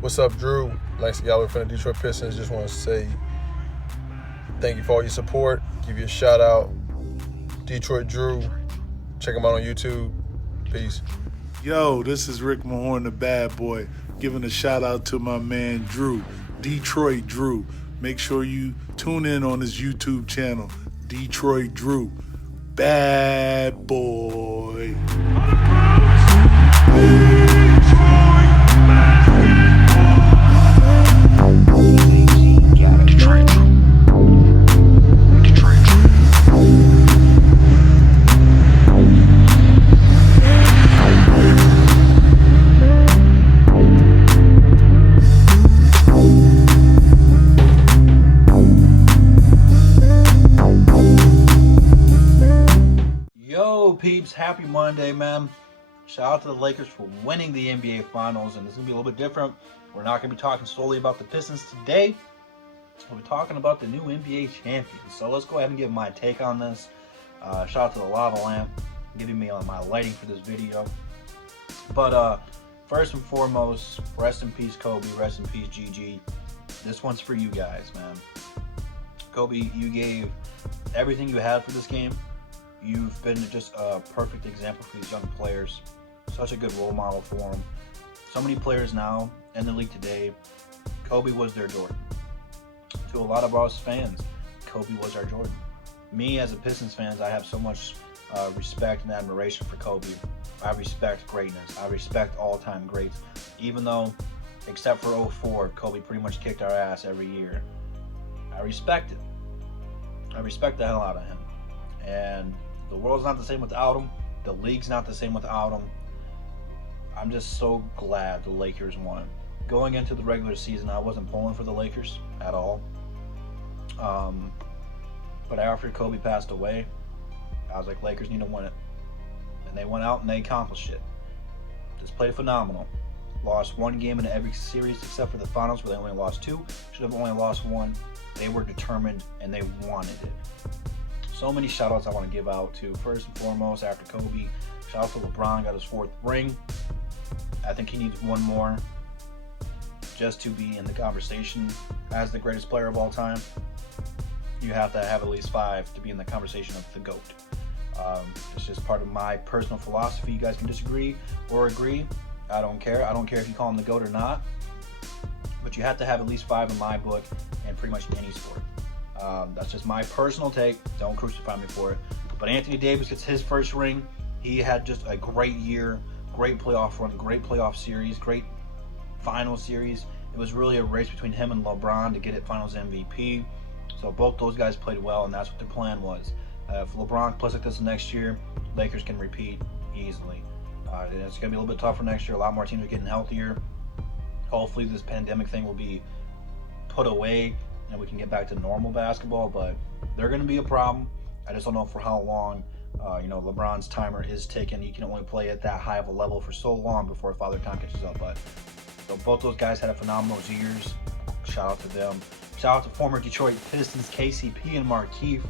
What's up, Drew? Lance Galloway from the Detroit Pistons. Just want to say thank you for all your support. Give you a shout out. Detroit Drew. Check him out on YouTube. Peace. Yo, this is Rick Mahorn, the bad boy, giving a shout out to my man Drew, Detroit Drew. Make sure you tune in on his YouTube channel, Detroit Drew. Bad boy. Peeps, happy Monday, man. Shout out to the Lakers for winning the NBA Finals, and this is going to be a little bit different. We're not going to be talking solely about the Pistons today. We'll be talking about the new NBA champions. So let's go ahead and give my take on this. Shout out to the lava lamp giving me my lighting for this video. But first and foremost, rest in peace Kobe, rest in peace GG. This one's for you guys, man. Kobe, you gave everything you had for this game. You've been just a perfect example for these young players. Such a good role model for them. So many players now in the league today, Kobe was their Jordan. To a lot of us fans, Kobe was our Jordan. Me as a Pistons fan, I have so much respect and admiration for Kobe. I respect greatness. I respect all-time greats. Even though, except for 04, Kobe pretty much kicked our ass every year. I respect it. I respect the hell out of him. And the world's not the same without him. The league's not the same without him. I'm just so glad the Lakers won. Going into the regular season, I wasn't pulling for the Lakers at all. But after Kobe passed away, I was like, Lakers need to win it. And they went out and they accomplished it. Just played phenomenal. Lost one game in every series except for the finals where they only lost two. Should have only lost one. They were determined and they wanted it. So many shout outs I want to give out to. First and foremost, after Kobe, shout out to Lebron, got his 4th ring. I think he needs one more just to be in the conversation as the greatest player of all time. You have to have at least 5 to be in the conversation of the GOAT. It's just part of my personal philosophy. You guys can disagree or agree. I don't care. I don't care if you call him the GOAT or not. But you have to have at least 5 in my book in pretty much any sport. That's just my personal take. Don't crucify me for it. But Anthony Davis gets his 1st ring. He had just a great year, great playoff run, great playoff series, great final series. It was really a race between him and LeBron to get it Finals MVP. So both those guys played well, and that's what their plan was. If LeBron plays like this next year, Lakers can repeat easily. It's going to be a little bit tougher next year. A lot more teams are getting healthier. Hopefully this pandemic thing will be put away and we can get back to normal basketball, but they're going to be a problem. I just don't know for how long. LeBron's timer is ticking. He can only play at that high of a level for so long before Father Time catches up. But so both those guys had a phenomenal years. Shout out to them. Shout out to former Detroit Pistons KCP and Markieff.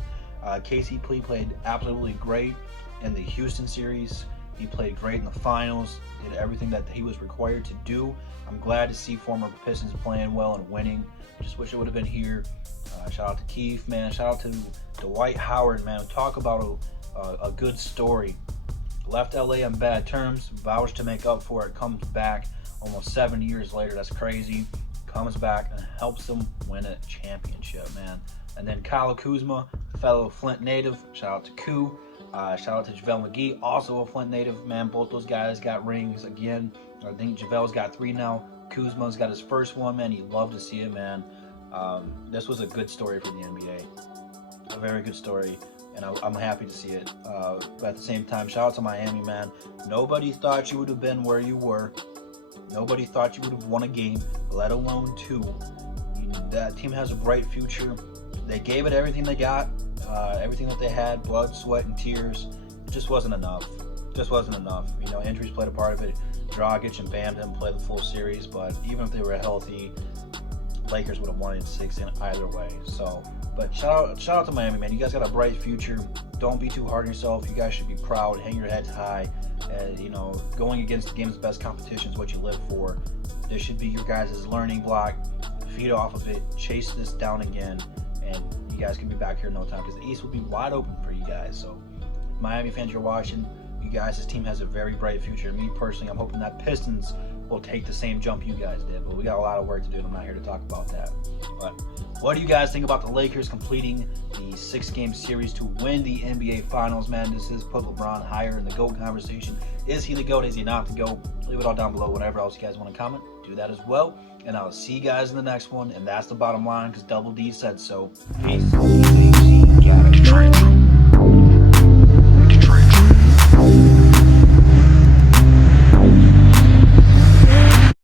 KCP played absolutely great in the Houston series. He played great in the finals. Did everything that he was required to do. I'm glad to see former Pistons playing well and winning. Just wish it would have been here. Shout out to Keith, man. Shout out to Dwight Howard, man. Talk about a good story. Left LA on bad terms, vows to make up for it, comes back almost 7 years later. That's crazy. Comes back and helps them win a championship, man. And then Kyle Kuzma, fellow Flint native. Shout out to Koo. Shout out to JaVale McGee, also a Flint native, man. Both those guys got rings again. I think JaVale's got 3 now. Kuzma's got his 1st one, man. You'd love to see it, man. This was a good story for the NBA. A very good story, and I'm happy to see it. But at the same time, shout out to Miami, man. Nobody thought you would have been where you were. Nobody thought you would have won a game, let alone 2. That team has a bright future. They gave it everything they got, everything that they had, blood, sweat, and tears. It just wasn't enough. Just wasn't enough. Injuries played a part of it. Dragic and Bam didn't play the full series, but even if they were healthy, Lakers would have won in 6 in either way. So, but shout out to Miami, man. You guys got a bright future. don't be too hard on yourself. You guys should be proud, hang your heads high. Going against the game's best competition is what you live for. This should be your guys' learning block. Feed off of it, chase this down again, and you guys can be back here in no time because the East will be wide open for you guys. So, Miami fans, you're watching. You guys, this team has a very bright future. Me personally, I'm hoping that Pistons will take the same jump you guys did, but we got a lot of work to do, and I'm not here to talk about that. But what do you guys think about the Lakers completing the 6-game series to win the NBA Finals, man? Does this put LeBron higher in the GOAT conversation? Is he the GOAT? Is he not the GOAT? Leave it all down below. Whatever else you guys want to comment, do that as well. And I'll see you guys in the next one, and that's the bottom line because Double D said so. Peace.